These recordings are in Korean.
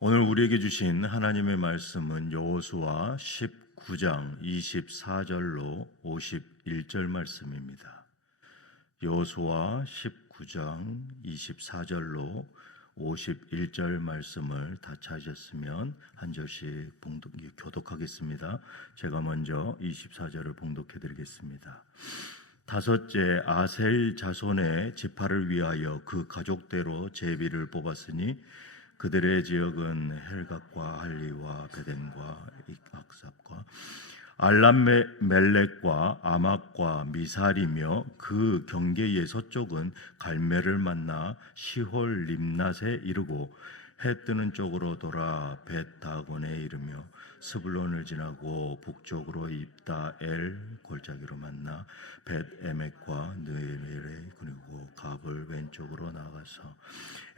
오늘 우리에게 주신 하나님의 말씀은 여호수아 19장 24절로 51절 말씀입니다. 여호수아 19장 24절로 51절 말씀을 다 찾으셨으면 한 절씩 교독하겠습니다. 제가 먼저 24절을 봉독해 드리겠습니다. 다섯째, 아셀 자손의 지파를 위하여 그 가족대로 제비를 뽑았으니 그들의 지역은 헬갓과 할리와 베덴과 악삽과 알람멜렉과 아막과 미살이며 그 경계의 서쪽은 갈멜을 만나 시홀 림낫에 이르고 해 뜨는 쪽으로 돌아 벳다곤에 이르며 스불론을 지나고 북쪽으로 입다엘 골짜기로 만나 벳에멕과 느에멜에 그리고 갑을 왼쪽으로 나가서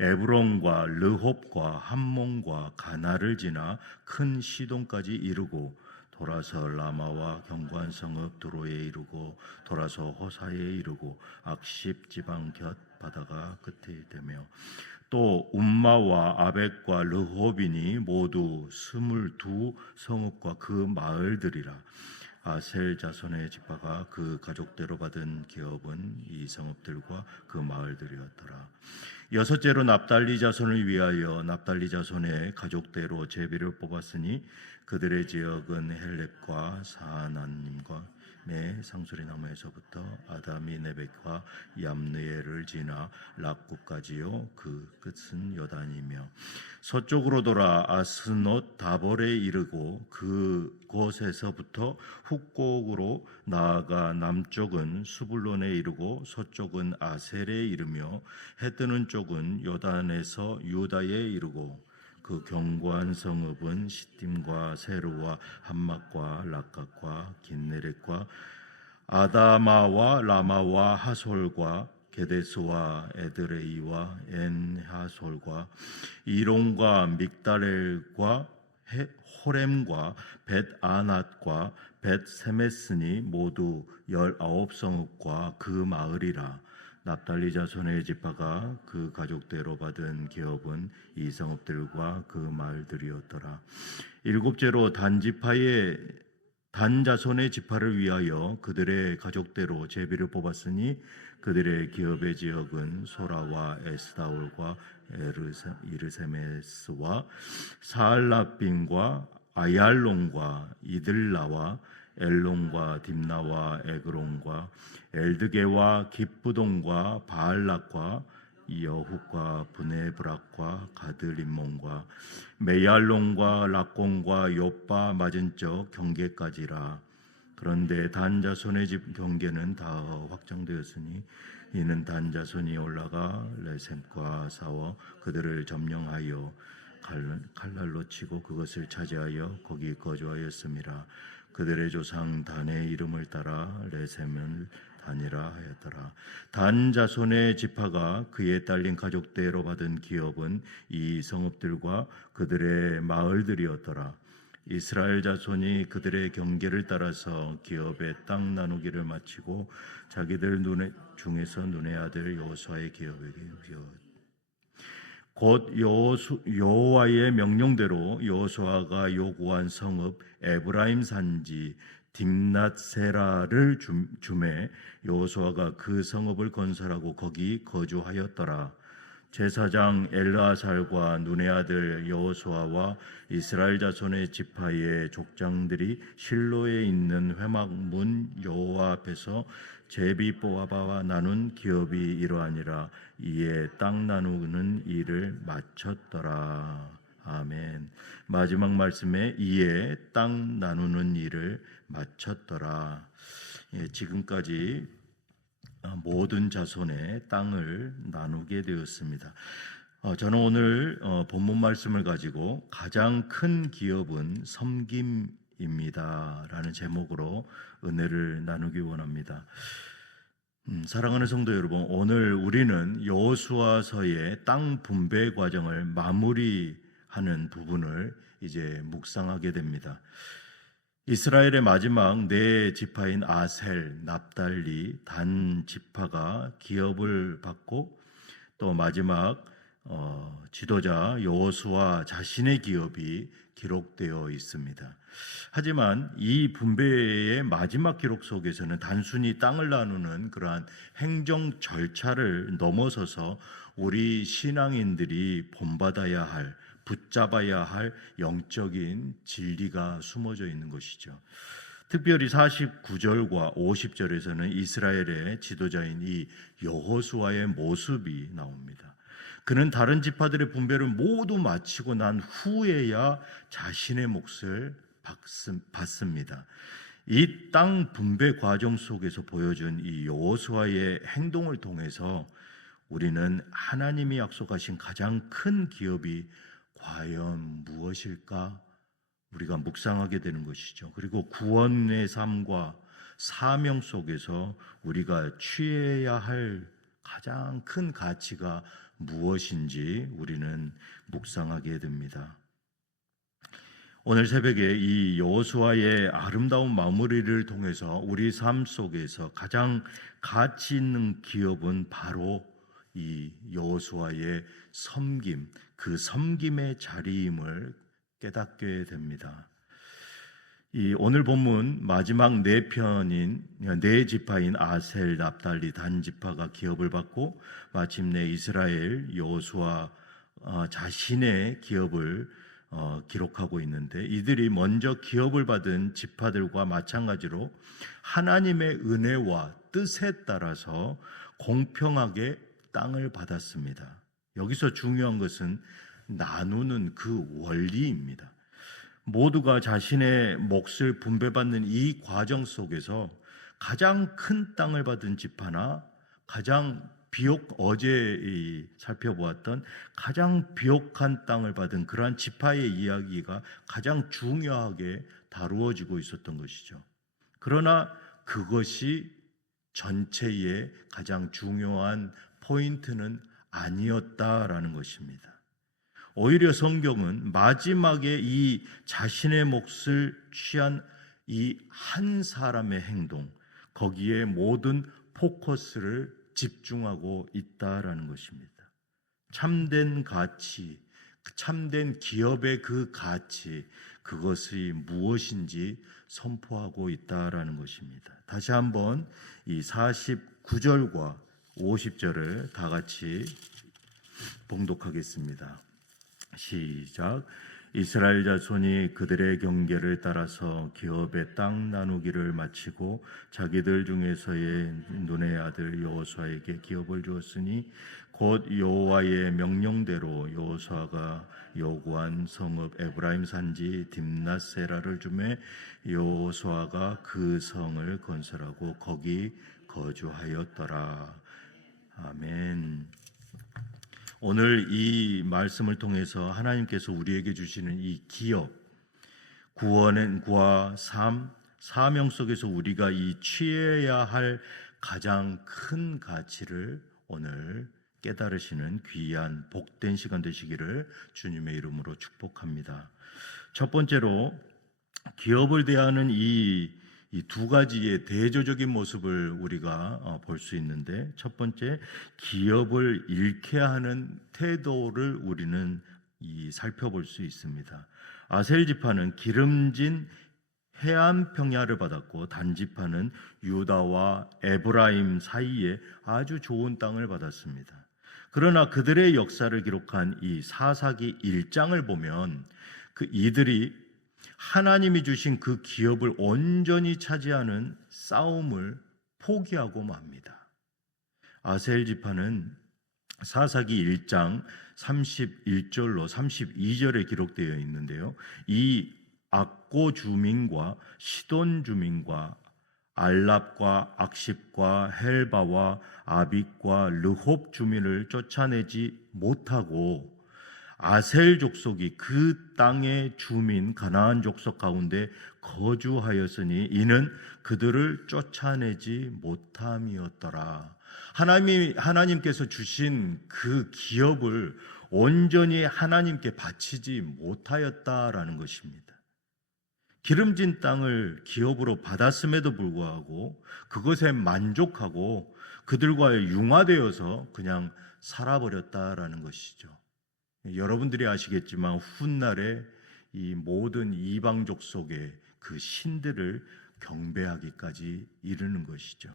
에브론과 르홉과 함몬과 가나를 지나 큰 시돈까지 이르고 돌아서 라마와 견고한 성읍 두로에 이르고 돌아서 호사에 이르고 악십 지방 곁 바다가 끝에 되며 또 움마와 아벡과 르호빈이 모두 22 성읍과 그 마을들이라. 아셀 자손의 지파가 그 가족대로 받은 기업은 이 성읍들과 그 마을들이었더라. 여섯째로 납달리 자손을 위하여 납달리 자손의 가족대로 제비를 뽑았으니 그들의 지역은 헬렙과 사나님과 매 상수리 나무에서부터 아다미 네벡과 얌느에를 지나 락구까지요. 그 끝은 여단이며 서쪽으로 돌아 아스노 다볼에 이르고 그곳에서부터 훅곡으로 나아가 남쪽은 수불론에 이르고 서쪽은 아셀에 이르며 해 뜨는 쪽은 요단에서 유다에 이르고 그 견고한 성읍은 시딤과 세르와 함막과 락각과 긴네렛과 아다마와 라마와 하솔과 게데스와 에드레이와 엔하솔과 이론과 믹다렐과 호렘과 벳아낫과 벳세메스니 모두 19성읍과 그 마을이라. 납달리 자손의 지파가 그 가족대로 받은 기업은 이 성읍들과 그 마을들이었더라. 일곱째로 단 자손의 지파를 위하여 그들의 가족대로 제비를 뽑았으니 그들의 기업의 지역은 소라와 에스다올과 이르세메스와 사알라빈과 아얄론과 이들라와 엘론과 딥나와 에그론과 엘드게와 깁부동과 바알락과 여훗과 브네브락과 가드림몬과 메얄론과 락공과 요빠 맞은쪽 경계까지라. 그런데 단 자손의 집 경계는 다 확정되었으니 이는 단 자손이 올라가 레셈과 싸워 그들을 점령하여 칼날로 치고 그것을 차지하여 거기 거주하였음이라. 그들의 조상 단의 이름을 따라 레셈을 단이라 하였더라. 단 자손의 지파가 그의 딸린 가족대로 받은 기업은 이 성읍들과 그들의 마을들이었더라. 이스라엘 자손이 그들의 경계를 따라서 기업의 땅 나누기를 마치고 자기들 중에서 눈의 아들 여호수아의 기업에게 곧 여호와의 명령대로 여호수아가 요구한 성읍 에브라임 산지 딥낫세라를 주매 여호수아가 그 성읍을 건설하고 거기 거주하였더라. 제사장 엘르아살과 눈의 아들 여호수아와 이스라엘 자손의 지파의 족장들이 실로에 있는 회막문 여호와 앞에서 제비 뽑아와 나눈 기업이 이러하니라. 이에 땅 나누는 일을 마쳤더라. 아멘. 마지막 말씀에 이에 땅 나누는 일을 마쳤더라. 지금까지 모든 자손의 땅을 나누게 되었습니다. 저는 오늘 본문 말씀을 가지고 가장 큰 기업은 섬김입니다 라는 제목으로 은혜를 나누기 원합니다. 사랑하는 성도 여러분, 오늘 우리는 여호수아서의 땅 분배 과정을 마무리하는 부분을 이제 묵상하게 됩니다. 이스라엘의 마지막 네 지파인 아셀, 납달리, 단 지파가 기업을 받고 또 마지막 지도자 여호수아 자신의 기업이 기록되어 있습니다. 하지만 이 분배의 마지막 기록 속에서는 단순히 땅을 나누는 그러한 행정 절차를 넘어서서 우리 신앙인들이 본받아야 할, 붙잡아야 할 영적인 진리가 숨어져 있는 것이죠. 특별히 49절과 50절에서는 이스라엘의 지도자인 이 여호수아의 모습이 나옵니다. 그는 다른 지파들의 분배를 모두 마치고 난 후에야 자신의 몫을 받습니다. 이 땅 분배 과정 속에서 보여준 이 여호수아의 행동을 통해서 우리는 하나님이 약속하신 가장 큰 기업이 과연 무엇일까? 우리가 묵상하게 되는 것이죠. 그리고 구원의 삶과 사명 속에서 우리가 취해야 할 가장 큰 가치가 무엇인지 우리는 묵상하게 됩니다. 오늘 새벽에 이 여호수아의 아름다운 마무리를 통해서 우리 삶 속에서 가장 가치 있는 기업은 바로 이 여호수아의 섬김, 그 섬김의 자리임을 깨닫게 됩니다. 이 오늘 본문 마지막 네 편인 네 지파인 아셀, 납달리, 단 지파가 기업을 받고 마침내 이스라엘 여호수아 자신의 기업을 기록하고 있는데, 이들이 먼저 기업을 받은 지파들과 마찬가지로 하나님의 은혜와 뜻에 따라서 공평하게 땅을 받았습니다. 여기서 중요한 것은 나누는 그 원리입니다. 모두가 자신의 몫을 분배받는 이 과정 속에서 가장 큰 땅을 받은 지파나 가장 어제 살펴보았던 가장 비옥한 땅을 받은 그러한 지파의 이야기가 가장 중요하게 다루어지고 있었던 것이죠. 그러나 그것이 전체의 가장 중요한 포인트는 아니었다라는 것입니다. 오히려 성경은 마지막에 이 자신의 몫을 취한 이 한 사람의 행동, 거기에 모든 포커스를 집중하고 있다라는 것입니다. 참된 가치, 참된 기업의 그 가치, 그것이 무엇인지 선포하고 있다라는 것입니다. 다시 한번 이 49절과 50절을 다 같이 봉독하겠습니다. 시작. 이스라엘 자손이 그들의 경계를 따라서 기업의 땅 나누기를 마치고 자기들 중에서의 눈의 아들 여호수아에게 기업을 주었으니 곧 여호와의 명령대로 여호수아가 요구한 성읍 에브라임 산지 딥낫세라를 주매 여호수아가 그 성을 건설하고 거기 거주하였더라. 아멘. 오늘 이 말씀을 통해서 하나님께서 우리에게 주시는 이 기업, 구원과 삶, 사명 속에서 우리가 이 취해야 할 가장 큰 가치를 오늘 깨달으시는 귀한 복된 시간 되시기를 주님의 이름으로 축복합니다. 첫 번째로 기업을 대하는 이 두 가지의 대조적인 모습을 우리가 볼 수 있는데, 첫 번째, 기업을 잃게 하는 태도를 우리는 살펴볼 수 있습니다. 아셀 지파는 기름진 해안 평야를 받았고 단 지파는 유다와 에브라임 사이에 아주 좋은 땅을 받았습니다. 그러나 그들의 역사를 기록한 이 사사기 1장을 보면 이들이 하나님이 주신 그 기업을 온전히 차지하는 싸움을 포기하고 맙니다. 아셀 지파는 사사기 1장 31절로 32절에 기록되어 있는데요. 이 악고 주민과 시돈 주민과 알랍과 악십과 헬바와 아빅과 르홉 주민을 쫓아내지 못하고 아셀 족속이 그 땅의 주민 가나안 족속 가운데 거주하였으니 이는 그들을 쫓아내지 못함이었더라. 하나님께서 주신 그 기업을 온전히 하나님께 바치지 못하였다라는 것입니다. 기름진 땅을 기업으로 받았음에도 불구하고 그것에 만족하고 그들과 융화되어서 그냥 살아버렸다라는 것이죠. 여러분들이 아시겠지만 훗날에 이 모든 이방족 속에 그 신들을 경배하기까지 이르는 것이죠.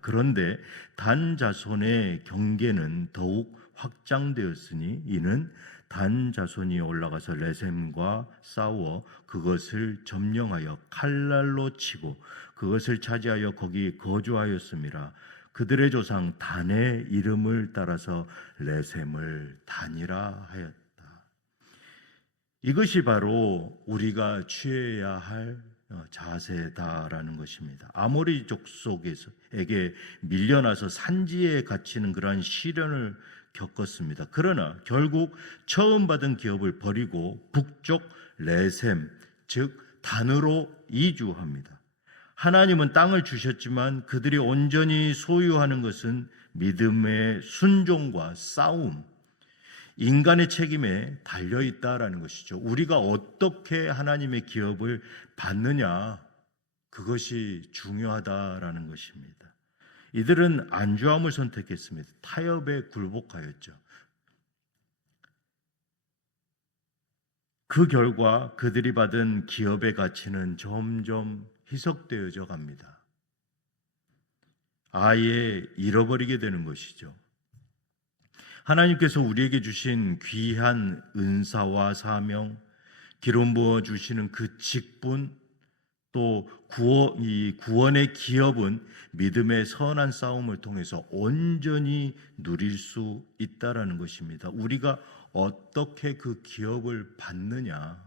그런데 단 자손의 경계는 더욱 확장되었으니 이는 단 자손이 올라가서 레셈과 싸워 그것을 점령하여 칼날로 치고 그것을 차지하여 거기 거주하였음이라. 그들의 조상 단의 이름을 따라서 레셈을 단이라 하였다. 이것이 바로 우리가 취해야 할 자세다라는 것입니다. 아모리족 속에게 밀려나서 산지에 갇히는 그러한 시련을 겪었습니다. 그러나 결국 처음 받은 기업을 버리고 북쪽 레셈, 즉 단으로 이주합니다. 하나님은 땅을 주셨지만 그들이 온전히 소유하는 것은 믿음의 순종과 싸움, 인간의 책임에 달려 있다라는 것이죠. 우리가 어떻게 하나님의 기업을 받느냐, 그것이 중요하다라는 것입니다. 이들은 안주함을 선택했습니다. 타협에 굴복하였죠. 그 결과 그들이 받은 기업의 가치는 점점 희석되어져 갑니다. 아예 잃어버리게 되는 것이죠. 하나님께서 우리에게 주신 귀한 은사와 사명, 기름 부어 주시는 그 직분, 또 구원의 기업은 믿음의 선한 싸움을 통해서 온전히 누릴 수 있다라는 것입니다. 우리가 어떻게 그 기업을 받느냐?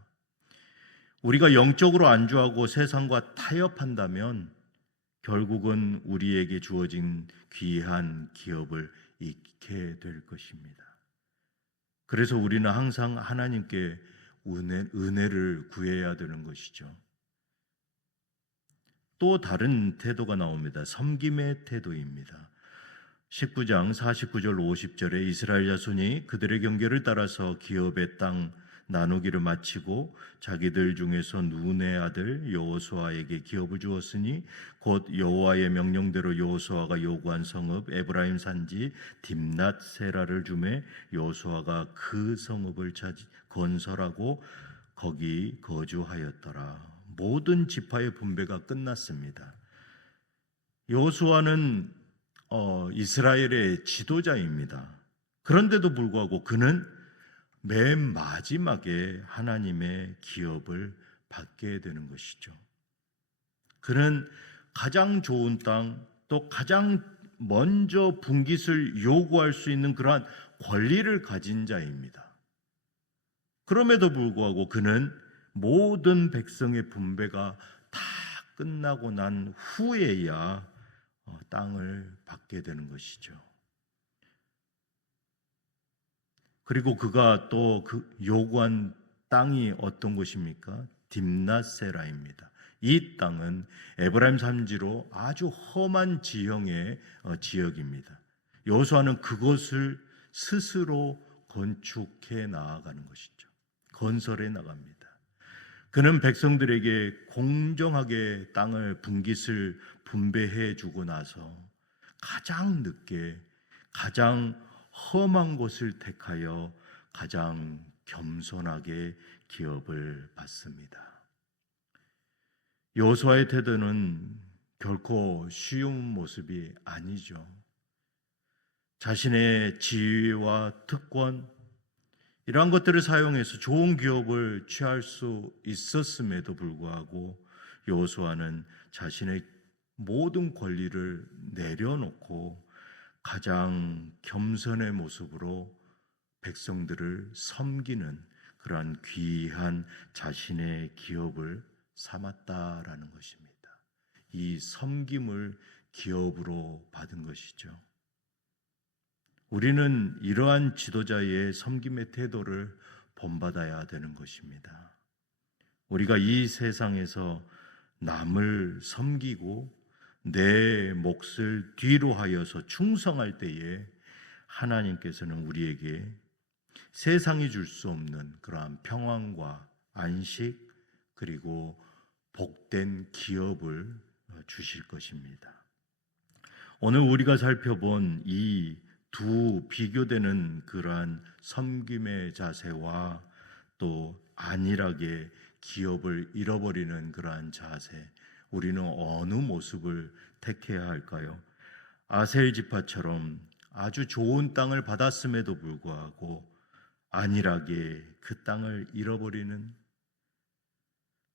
우리가 영적으로 안주하고 세상과 타협한다면 결국은 우리에게 주어진 귀한 기업을 잃게 될 것입니다. 그래서 우리는 항상 하나님께 은혜를 구해야 되는 것이죠. 또 다른 태도가 나옵니다. 섬김의 태도입니다. 19장 49절 50절에 이스라엘 자손이 그들의 경계를 따라서 기업의 땅 나누기를 마치고 자기들 중에서 눈의 아들 여호수아에게 기업을 주었으니 곧 여호와의 명령대로 여호수아가 요구한 성읍 에브라임 산지 딥낫 세라를 주매 여호수아가 그 성읍을 건설하고 거기 거주하였더라. 모든 지파의 분배가 끝났습니다. 여호수아는 이스라엘의 지도자입니다. 그런데도 불구하고 그는 맨 마지막에 하나님의 기업을 받게 되는 것이죠. 그는 가장 좋은 땅, 또 가장 먼저 분깃을 요구할 수 있는 그러한 권리를 가진 자입니다. 그럼에도 불구하고 그는 모든 백성의 분배가 다 끝나고 난 후에야 땅을 받게 되는 것이죠. 그리고 그가 또 요구한 땅이 어떤 곳입니까? 딥낫세라입니다. 이 땅은 에브라임 산지로 아주 험한 지형의 지역입니다. 여호수아는 그것을 스스로 건축해 나아가는 것이죠. 건설해 나갑니다. 그는 백성들에게 공정하게 땅을 분깃을 분배해 주고 나서 가장 늦게 가장 험한 곳을 택하여 가장 겸손하게 기업을 받습니다. 여호수아의 태도는 결코 쉬운 모습이 아니죠. 자신의 지위와 특권 이러한 것들을 사용해서 좋은 기업을 취할 수 있었음에도 불구하고 여호수아는 자신의 모든 권리를 내려놓고 가장 겸손의 모습으로 백성들을 섬기는 그러한 귀한 자신의 기업을 삼았다라는 것입니다. 이 섬김을 기업으로 받은 것이죠. 우리는 이러한 지도자의 섬김의 태도를 본받아야 되는 것입니다. 우리가 이 세상에서 남을 섬기고 내 몫을 뒤로 하여서 충성할 때에 하나님께서는 우리에게 세상이 줄 수 없는 그러한 평안과 안식 그리고 복된 기업을 주실 것입니다. 오늘 우리가 살펴본 이 두 비교되는 그러한 섬김의 자세와 또 안일하게 기업을 잃어버리는 그러한 자세, 우리는 어느 모습을 택해야 할까요? 아셀 지파처럼 아주 좋은 땅을 받았음에도 불구하고 안일하게 그 땅을 잃어버리는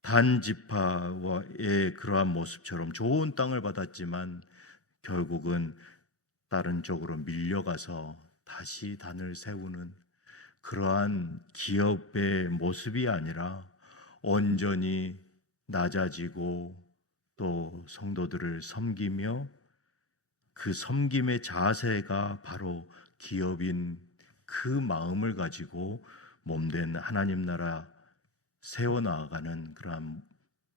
단 지파의 그러한 모습처럼 좋은 땅을 받았지만 결국은 다른 쪽으로 밀려가서 다시 단을 세우는 그러한 기업의 모습이 아니라 온전히 낮아지고 또 성도들을 섬기며 그 섬김의 자세가 바로 기업인 그 마음을 가지고 몸된 하나님 나라 세워나가는 그러한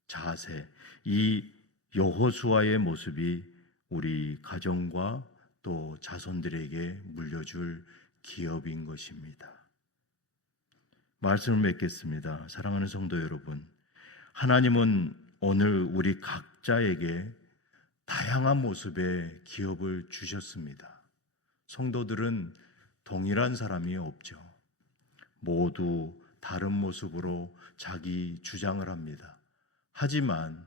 자세, 이 여호수아의 모습이 우리 가정과 또 자손들에게 물려줄 기업인 것입니다. 말씀을 맺겠습니다. 사랑하는 성도 여러분, 하나님은 오늘 우리 각자에게 다양한 모습의 기업을 주셨습니다. 성도들은 동일한 사람이 없죠. 모두 다른 모습으로 자기 주장을 합니다. 하지만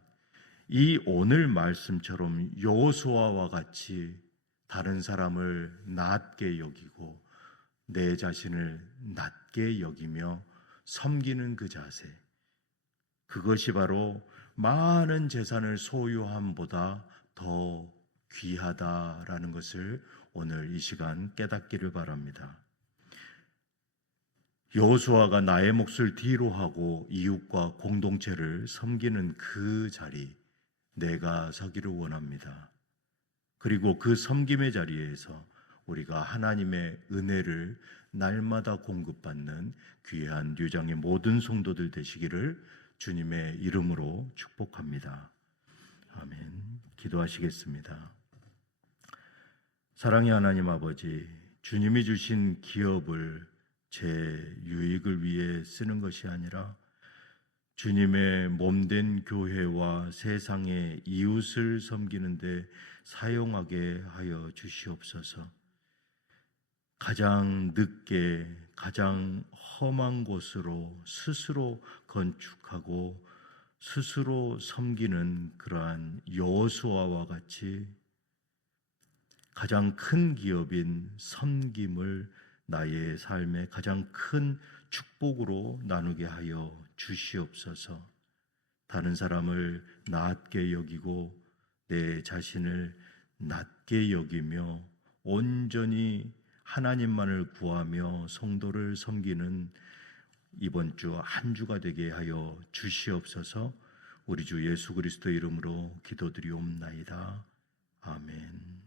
이 오늘 말씀처럼 여호수아와 같이 다른 사람을 낮게 여기고 내 자신을 낮게 여기며 섬기는 그 자세, 그것이 바로 많은 재산을 소유함보다 더 귀하다라는 것을 오늘 이 시간 깨닫기를 바랍니다. 여호수아가 나의 몫을 뒤로 하고 이웃과 공동체를 섬기는 그 자리, 내가 서기를 원합니다. 그리고 그 섬김의 자리에서 우리가 하나님의 은혜를 날마다 공급받는 귀한 유장의 모든 성도들 되시기를 주님의 이름으로 축복합니다. 아멘. 기도하시겠습니다. 사랑의 하나님 아버지, 주님이 주신 기업을 제 유익을 위해 쓰는 것이 아니라 주님의 몸된 교회와 세상의 이웃을 섬기는 데 사용하게 하여 주시옵소서. 가장 늦게 가장 험한 곳으로 스스로 건축하고 스스로 섬기는 그러한 여호수아와 같이 가장 큰 기업인 섬김을 나의 삶의 가장 큰 축복으로 나누게 하여 주시옵소서. 다른 사람을 낮게 여기고 내 자신을 낮게 여기며 온전히 하나님만을 구하며 성도를 섬기는 이번 주 한 주가 되게 하여 주시옵소서. 우리 주 예수 그리스도 이름으로 기도드리옵나이다. 아멘.